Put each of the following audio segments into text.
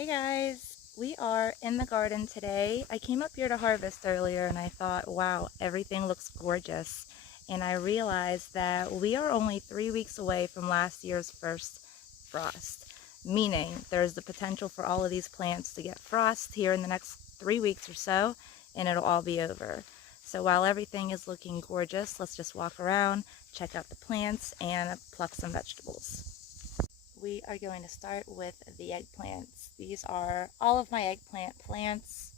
Hey guys, we are in the garden today. I came up here to harvest earlier and I thought, wow, everything looks gorgeous. And I realized that we are only 3 weeks away from last year's first frost, meaning there's the potential for all of these plants to get frost here in the next 3 weeks or so, and it'll all be over. So while everything is looking gorgeous, let's just walk around, check out the plants, and pluck some vegetables. We are going to start with the eggplants. These are all of my eggplant plants,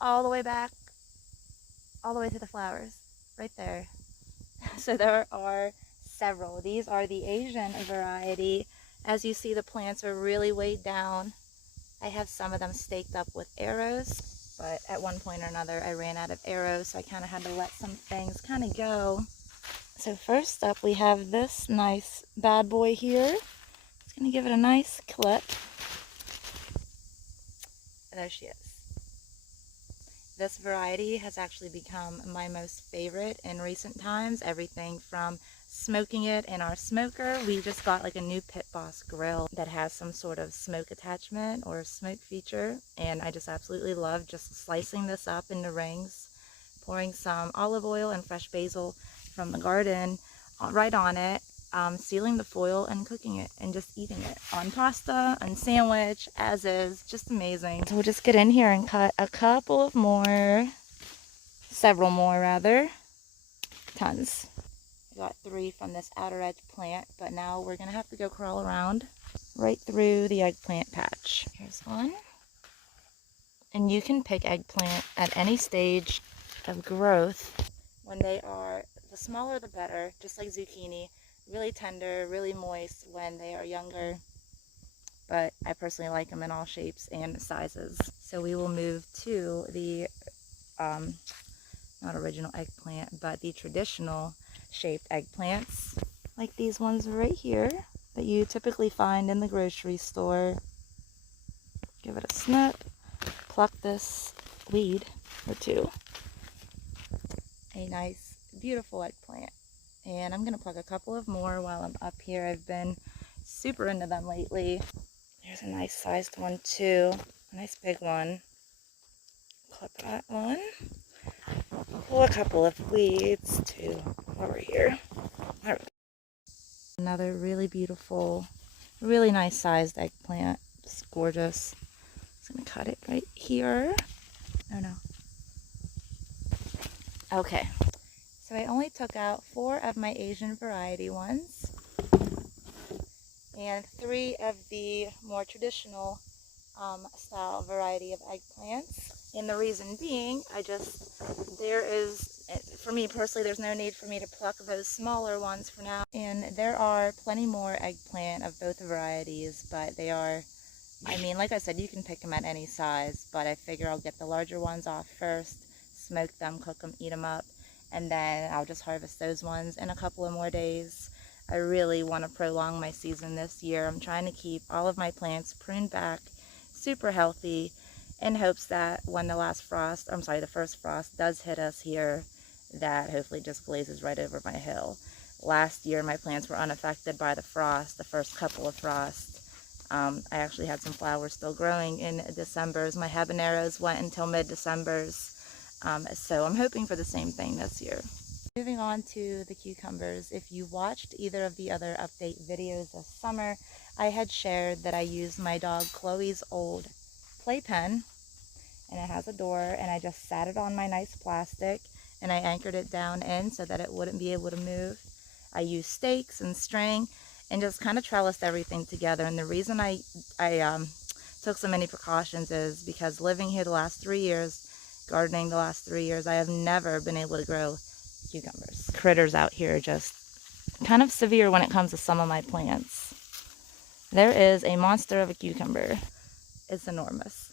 all the way back, all the way to the flowers, right there. So there are several. These are the Asian variety. As you see, the plants are really weighed down. I have some of them staked up with arrows, but at one point or another I ran out of arrows, so I kind of had to let some things kind of go. So first up we have this nice bad boy here. Gonna give it a nice clip. There she is. This variety has actually become my most favorite in recent times. Everything from smoking it in our smoker. We just got like a new Pit Boss grill that has some sort of smoke attachment or smoke feature, and I just absolutely love just slicing this up into rings, pouring some olive oil and fresh basil from the garden right on it, sealing the foil and cooking it and just eating it on pasta, on sandwich, as is. Just amazing. So we'll just get in here and cut a couple of more, several more rather, tons. I got 3 from this outer edge plant, but now we're gonna have to go crawl around right through the eggplant patch. Here's one. And you can pick eggplant at any stage of growth. When they are, the smaller the better, just like zucchini. Really tender, really moist when they are younger, but I personally like them in all shapes and sizes. So we will move to the, not original eggplant, but the traditional shaped eggplants, like these ones right here that you typically find in the grocery store. Give it a snip, pluck this weed or two. A nice, beautiful eggplant. And I'm going to pluck a couple of more while I'm up here. I've been super into them lately. There's a nice sized one too. A nice big one. Clip that one. Pull a couple of weeds too over here. There we go. Another really beautiful, really nice sized eggplant. Just gorgeous. I'm going to cut it right here. Oh no. Okay. So I only took out 4 of my Asian variety ones and 3 of the more traditional style variety of eggplants. And the reason being, for me personally, there's no need for me to pluck those smaller ones for now. And there are plenty more eggplant of both varieties, but they are, I mean, like I said, you can pick them at any size, but I figure I'll get the larger ones off first, smoke them, cook them, eat them up, and then I'll just harvest those ones in a couple of more days. I really want to prolong my season this year. I'm trying to keep all of my plants pruned back, super healthy, in hopes that when the first frost does hit us here, that hopefully just glazes right over my hill. Last year my plants were unaffected by the frost, the first couple of frosts. I actually had some flowers still growing in Decembers. My habaneros went until mid-Decembers. So I'm hoping for the same thing this year. Moving on to the cucumbers, if you watched either of the other update videos this summer, I had shared that I used my dog Chloe's old playpen, and it has a door, and I just sat it on my nice plastic and I anchored it down in so that it wouldn't be able to move. I used stakes and string and just kind of trellised everything together. And the reason I took so many precautions is because living here the last 3 years, gardening the last 3 years, I have never been able to grow cucumbers. Critters out here are just kind of severe when it comes to some of my plants. There is a monster of a cucumber. It's enormous.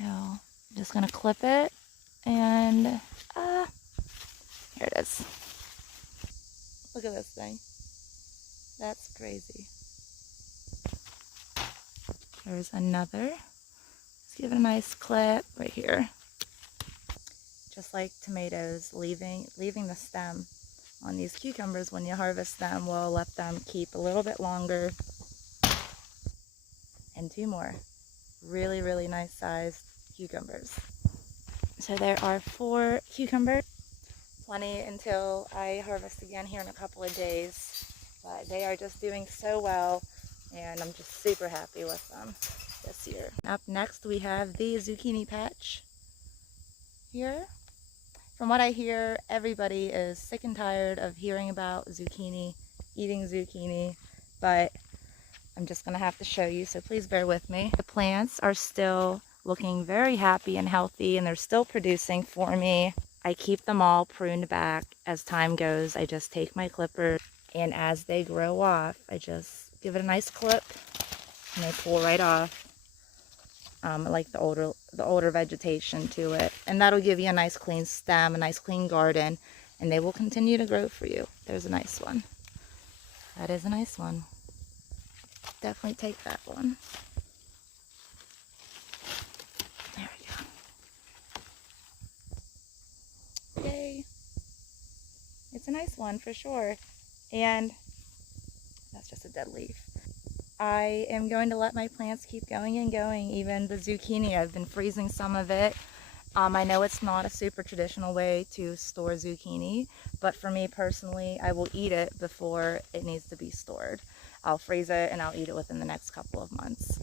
Now, I'm just going to clip it, and here it is. Look at this thing. That's crazy. There's another. Let's give it a nice clip right here. Just like tomatoes, leaving the stem on these cucumbers when you harvest them will let them keep a little bit longer. And 2 more. really, really nice sized cucumbers. So there are 4 cucumbers, plenty until I harvest again here in a couple of days. But they are just doing so well, and I'm just super happy with them this year. Up next we have the zucchini patch here. From what I hear, everybody is sick and tired of hearing about zucchini, eating zucchini, but I'm just going to have to show you, so please bear with me. The plants are still looking very happy and healthy, and they're still producing for me. I keep them all pruned back as time goes. I just take my clippers, and as they grow off, I just give it a nice clip, and they pull right off. Like the older vegetation to it, and that'll give you a nice clean stem, a nice clean garden, and they will continue to grow for you. There's a nice one. That is a nice one. Definitely take that one. There we go. Yay! It's a nice one for sure. And that's just a dead leaf. I am going to let my plants keep going and going. Even the zucchini, I've been freezing some of it. I know it's not a super traditional way to store zucchini, but for me personally, I will eat it before it needs to be stored. I'll freeze it and I'll eat it within the next couple of months.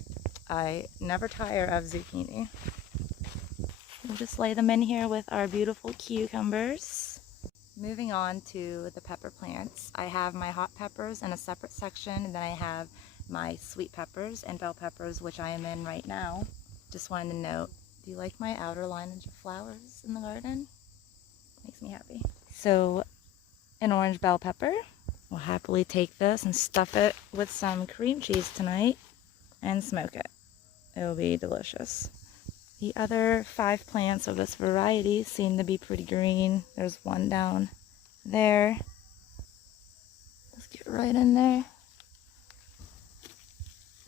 I never tire of zucchini. We'll just lay them in here with our beautiful cucumbers. Moving on to the pepper plants. I have my hot peppers in a separate section, and then I have my sweet peppers and bell peppers, which I am in right now. Just wanted to note, do you like my outer line of flowers in the garden? Makes me happy. So, an orange bell pepper. We'll happily take this and stuff it with some cream cheese tonight and smoke it. It'll be delicious. The other 5 plants of this variety seem to be pretty green. There's one down there. Let's get right in there.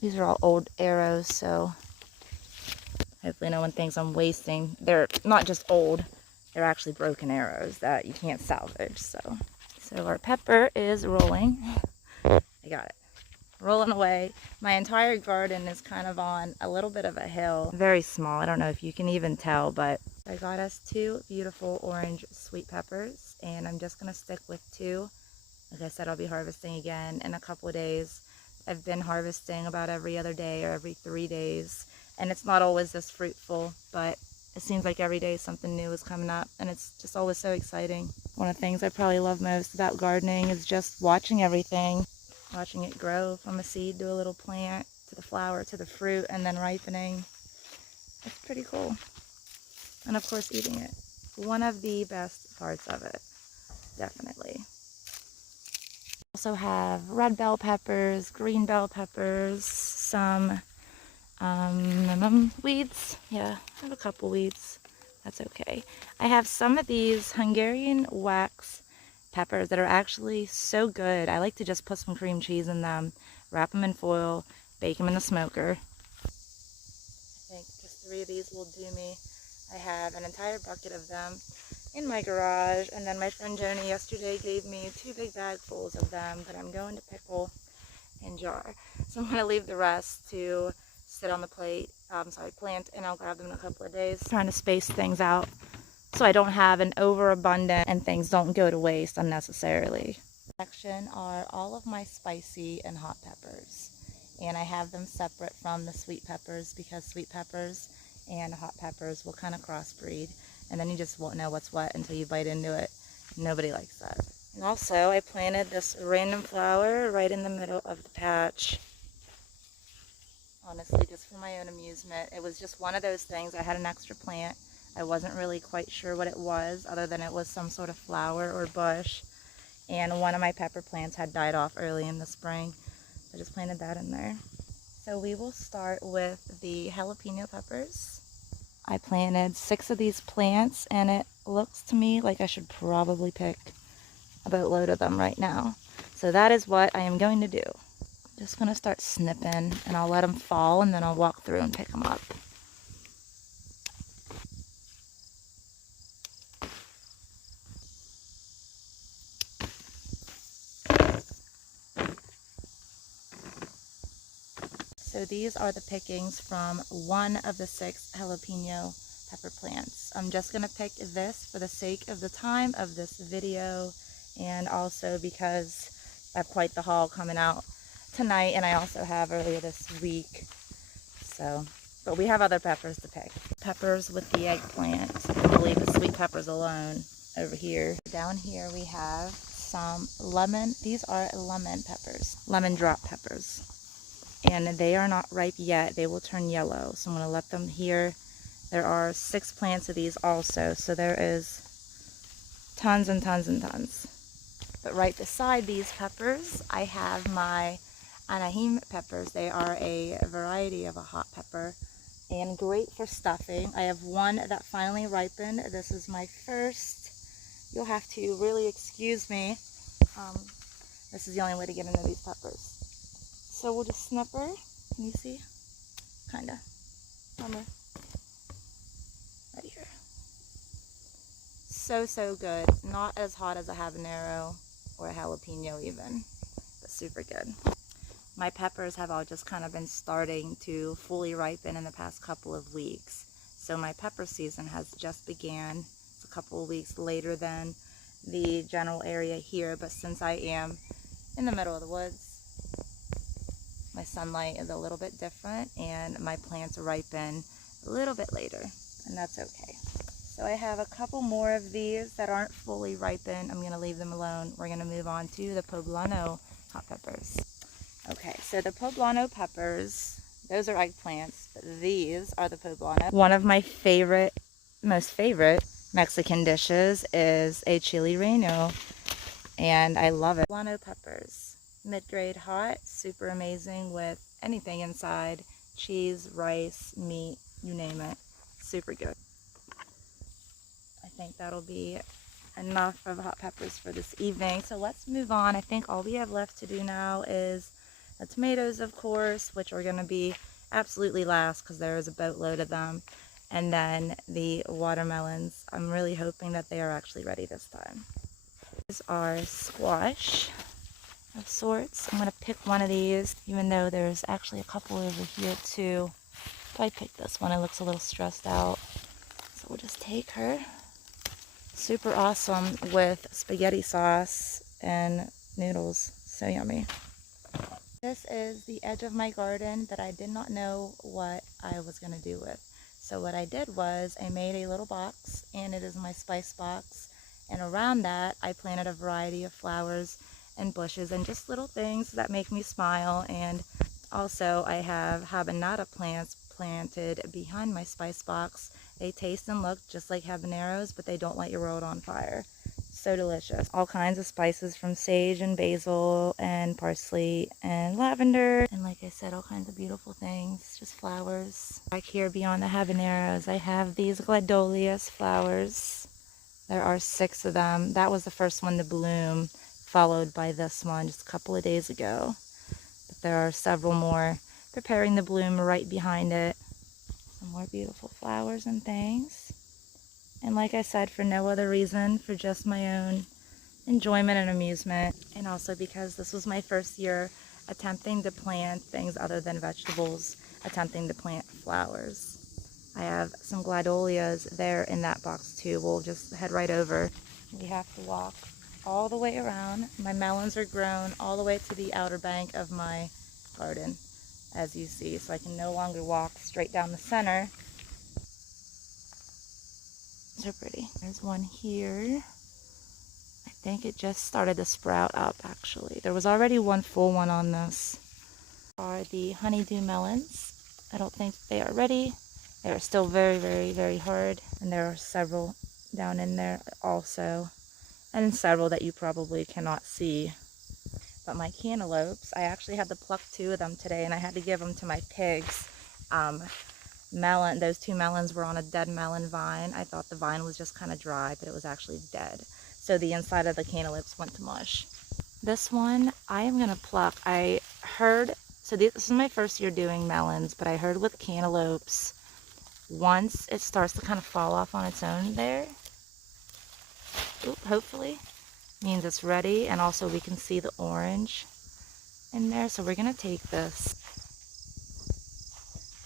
These are all old arrows, so hopefully no one thinks I'm wasting. They're not just old, they're actually broken arrows that you can't salvage. So our pepper is rolling. I got it. Rolling away. My entire garden is kind of on a little bit of a hill. Very small. I don't know if you can even tell, but I got us 2 beautiful orange sweet peppers, and I'm just going to stick with 2. Like I said, I'll be harvesting again in a couple of days. I've been harvesting about every other day or every 3 days, and it's not always this fruitful, but it seems like every day something new is coming up, and it's just always so exciting. One of the things I probably love most about gardening is just watching everything, watching it grow from a seed to a little plant, to the flower, to the fruit, and then ripening. It's pretty cool. And of course, eating it. One of the best parts of it, definitely. Also have red bell peppers, green bell peppers, some weeds. Yeah, I have a couple weeds. That's okay. I have some of these Hungarian wax peppers that are actually so good. I like to just put some cream cheese in them, wrap them in foil, bake them in the smoker. I think just 3 of these will do me. I have an entire bucket of them in my garage, and then my friend Joni yesterday gave me 2 big bagfuls of them that I'm going to pickle and jar. So I'm going to leave the rest to sit on the plant, and I'll grab them in a couple of days. Trying to space things out so I don't have an overabundance and things don't go to waste unnecessarily. Section are all of my spicy and hot peppers, and I have them separate from the sweet peppers because sweet peppers and hot peppers will kind of crossbreed, and then you just won't know what's what until you bite into it. Nobody likes that. And also, I planted this random flower right in the middle of the patch. Honestly, just for my own amusement. It was just one of those things. I had an extra plant. I wasn't really quite sure what it was, other than it was some sort of flower or bush. And one of my pepper plants had died off early in the spring. I just planted that in there. So we will start with the jalapeno peppers. I planted 6 of these plants, and it looks to me like I should probably pick a boatload of them right now. So that is what I am going to do. Just going to start snipping, and I'll let them fall, and then I'll walk through and pick them up. So these are the pickings from one of the 6 jalapeno pepper plants. I'm just going to pick this for the sake of the time of this video, and also because I have quite the haul coming out tonight, and I also have earlier this week. So, but we have other peppers to pick. Peppers with the eggplant. We'll leave the sweet peppers alone over here. Down here we have some lemon. These are lemon peppers, lemon drop peppers. And they are not ripe yet. They will turn yellow. So I'm going to let them here. There are 6 plants of these also. So there is tons and tons and tons. But right beside these peppers, I have my Anaheim peppers. They are a variety of a hot pepper and great for stuffing. I have one that finally ripened. This is my first. You'll have to really excuse me. This is the only way to get into these peppers. So we'll just snip her. Can you see? Kinda. Right here. So good. Not as hot as a habanero or a jalapeno even, but super good. My peppers have all just kind of been starting to fully ripen in the past couple of weeks. So my pepper season has just began. It's a couple of weeks later than the general area here, but since I am in the middle of the woods, my sunlight is a little bit different and my plants ripen a little bit later, and that's okay. So I have a couple more of these that aren't fully ripened. I'm going to leave them alone. We're going to move on to the poblano hot peppers. Okay, so the poblano peppers, those are eggplants, but these are the poblano. One of my most favorite Mexican dishes is a chili relleno, and I love it. Poblano peppers, mid-grade hot, super amazing with anything inside, cheese, rice, meat, you name it, super good. I think that'll be enough of hot peppers for this evening, so let's move on. I think all we have left to do now is the tomatoes, of course, which are going to be absolutely last because there is a boatload of them, and then the watermelons. I'm really hoping that they are actually ready this time. These are squash of sorts. I'm going to pick one of these, even though there's actually a couple over here too. But I picked this one. It looks a little stressed out, so we'll just take her. Super awesome with spaghetti sauce and noodles. So yummy. This is the edge of my garden that I did not know what I was going to do with. So what I did was I made a little box, and it is my spice box. And around that I planted a variety of flowers and bushes and just little things that make me smile. And also I have habanero plants planted behind my spice box. They taste and look just like habaneros, but they don't light your world on fire. So delicious. All kinds of spices from sage and basil and parsley and lavender. And like I said, all kinds of beautiful things, just flowers. Back here beyond the habaneros, I have these gladiolus flowers. There are 6 of them. That was the first one to bloom, followed by this one just a couple of days ago. But there are several more preparing to bloom right behind it. Some more beautiful flowers and things. And like I said, for no other reason, for just my own enjoyment and amusement. And also because this was my first year attempting to plant things other than vegetables, attempting to plant flowers. I have some gladiolus there in that box too. We'll just head right over. We have to walk all the way around. My melons are grown all the way to the outer bank of my garden, as you see. So I can no longer walk straight down the center. So pretty. There's one here. I think it just started to sprout up actually. There was already one full one on this. Are the honeydew melons. I don't think they are ready. They are still very hard, and there are several down in there also, and several that you probably cannot see. But my cantaloupes, I actually had to pluck 2 of them today, and I had to give them to my pigs. Those 2 melons were on a dead melon vine. I thought the vine was just kind of dry, but it was actually dead. So the inside of the cantaloupes went to mush. This one I am gonna pluck. I heard, so this is my first year doing melons, but I heard with cantaloupes, once it starts to kind of fall off on its own there, hopefully, means it's ready. And also we can see the orange in there. So we're gonna take this.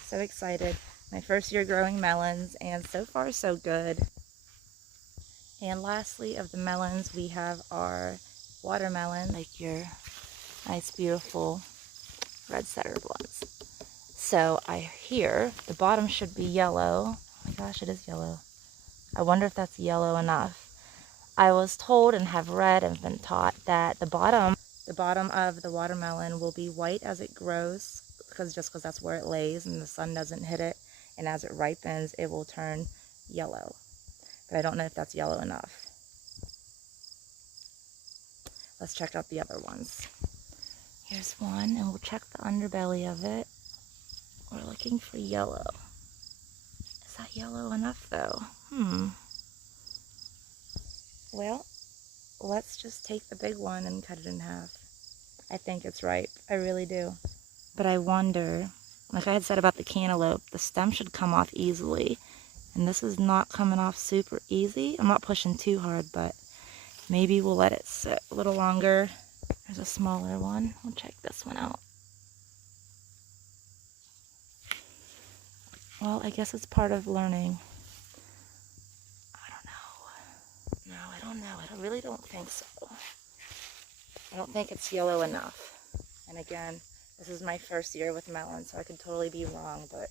So excited. My first year growing melons, and so far so good. And lastly of the melons, we have our watermelon, like your nice beautiful red centered ones. So I hear the bottom should be yellow. Oh my gosh, it is yellow. I wonder if that's yellow enough. I was told and have read and been taught that the bottom of the watermelon will be white as it grows, because that's where it lays and the sun doesn't hit it, and as it ripens it will turn yellow. But I don't know if that's yellow enough. Let's check out the other ones. Here's one, and we'll check the underbelly of it. We're looking for yellow. Is that yellow enough though? Well, let's just take the big one and cut it in half. I think it's ripe. I really do. But I wonder, like I had said about the cantaloupe, the stem should come off easily. And this is not coming off super easy. I'm not pushing too hard, but maybe we'll let it sit a little longer. There's a smaller one. We'll check this one out. Well, I guess it's part of learning. I don't know. No, I don't know. I really don't think so. I don't think it's yellow enough. And again, this is my first year with melons, so I could totally be wrong, but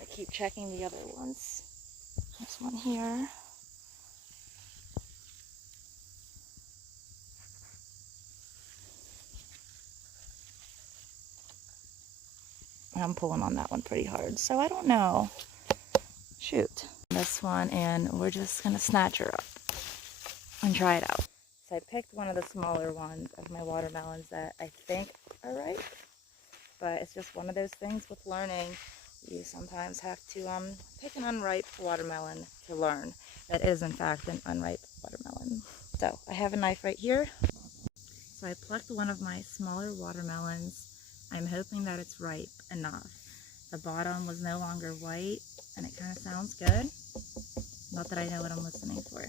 I keep checking the other ones. There's one here. I'm pulling on that one pretty hard, so I don't know. Shoot. This one, and we're just gonna snatch her up and try it out. So I picked one of the smaller ones of my watermelons that I think are ripe, but it's just one of those things with learning. You sometimes have to pick an unripe watermelon to learn that is in fact an unripe watermelon. So I have a knife right here. So I plucked one of my smaller watermelons. I'm hoping that it's ripe enough. The bottom was no longer white, and it kind of sounds good. Not that I know what I'm listening for.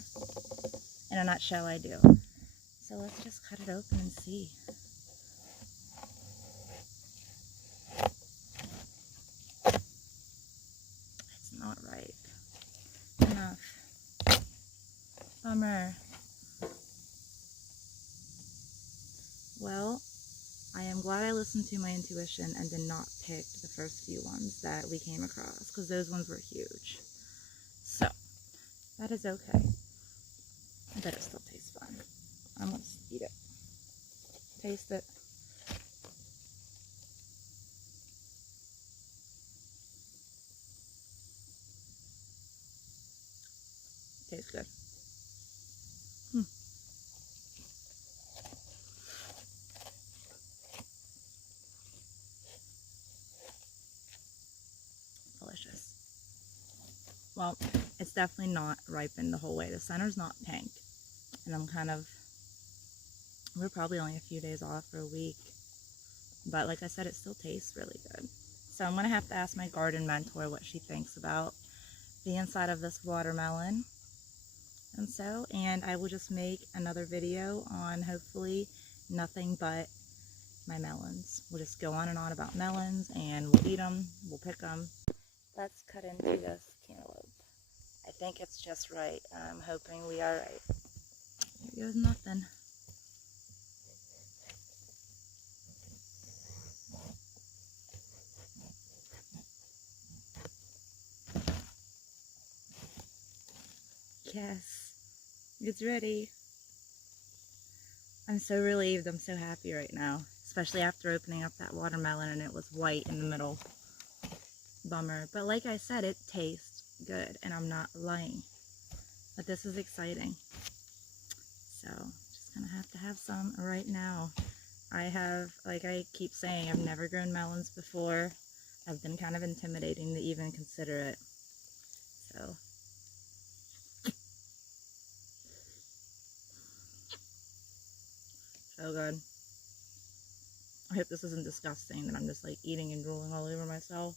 In a nutshell, I do. So let's just cut it open and see. It's not ripe enough. Bummer. Well, I am glad I listened to my intuition and did not pick the first few ones that we came across, because those ones were huge. So, that is okay. I bet it still tastes fine. I'm going to eat it. Taste it. Tastes good. Delicious. Well, it's definitely not ripened the whole way. The center's not pink. And we're probably only a few days off for a week. But like I said, it still tastes really good. So I'm going to have to ask my garden mentor what she thinks about the inside of this watermelon. And I will just make another video on hopefully nothing but my melons. We'll just go on and on about melons, and we'll eat them, we'll pick them. Let's cut into this cantaloupe. I think it's just right. I'm hoping we are right. Here goes nothing. Yes, it's ready. I'm so relieved. I'm so happy right now, especially after opening up that watermelon and it was white in the middle. Bummer. But like I said, it tastes good, and I'm not lying. But this is exciting. So, just gonna have to have some right now. Like I keep saying, I've never grown melons before. I've been kind of intimidating to even consider it. So, so good. I hope this isn't disgusting that I'm just like eating and drooling all over myself.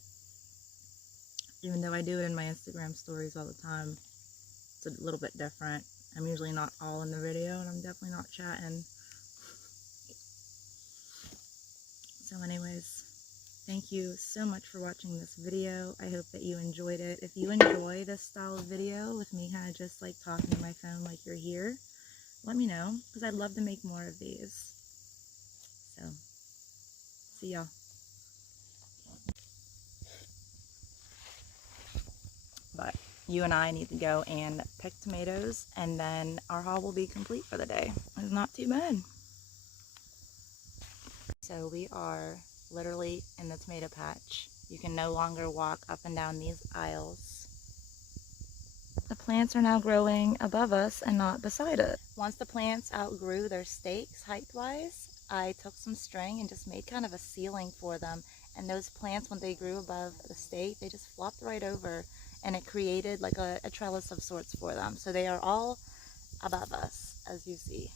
Even though I do it in my Instagram stories all the time, it's a little bit different. I'm usually not all in the video, and I'm definitely not chatting. So anyways, Thank you so much for watching this video. I hope that you enjoyed it. If you enjoy this style of video with me kind of just like talking to my phone like you're here, let me know, because I'd love to make more of these. So, see y'all. But you and I need to go and pick tomatoes, and then our haul will be complete for the day. It's not too bad. So we are literally in the tomato patch. You can no longer walk up and down these aisles. The plants are now growing above us and not beside us. Once the plants outgrew their stakes height-wise, I took some string and just made kind of a ceiling for them. And those plants, when they grew above the stake, they just flopped right over, and it created like a trellis of sorts for them. So they are all above us, as you see.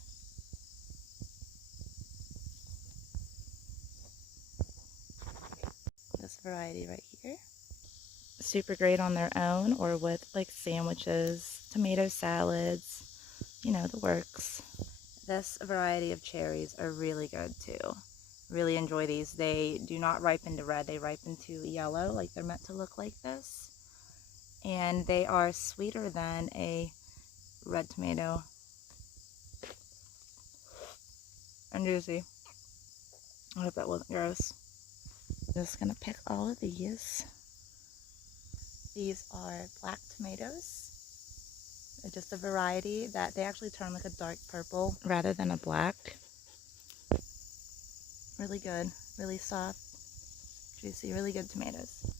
This variety right here. Super great on their own or with like sandwiches, tomato salads, you know, the works. This variety of cherries are really good too. Really enjoy these. They do not ripen to red, they ripen to yellow, like they're meant to look like this. And they are sweeter than a red tomato. And juicy. I hope that wasn't gross. Just gonna pick all of these. These are black tomatoes. They're just a variety that they actually turn like a dark purple rather than a black. Really good, really soft, juicy, really good tomatoes.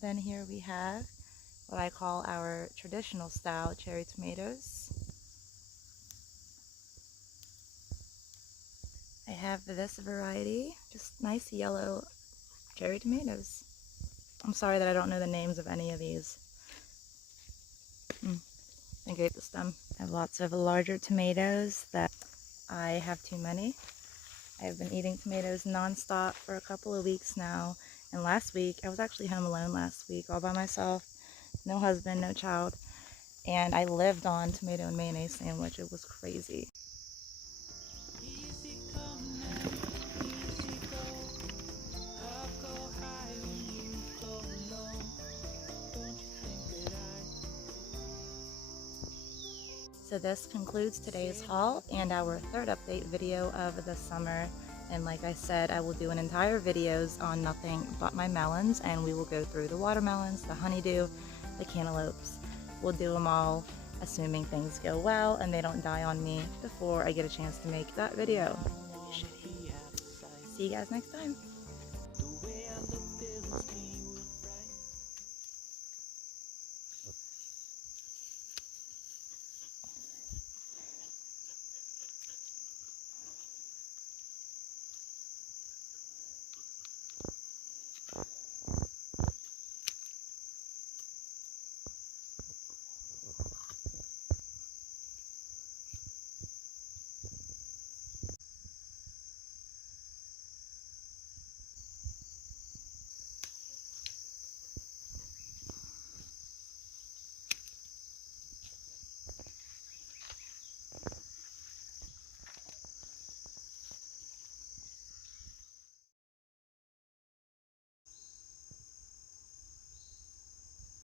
Then here we have what I call our traditional style cherry tomatoes. I have this variety, just nice yellow cherry tomatoes. I'm sorry that I don't know the names of any of these. I think I ate the stem. I have lots of larger tomatoes that I have too many. I've been eating tomatoes non-stop for a couple of weeks now. And last week, I was actually home alone last week, all by myself. No husband, no child. And I lived on tomato and mayonnaise sandwich. It was crazy. So this concludes today's haul and our third update video of the summer. And like I said, I will do an entire videos on nothing but my melons, and we will go through the watermelons, the honeydew, the cantaloupes. We'll do them all, assuming things go well and they don't die on me before I get a chance to make that video. See you guys next time.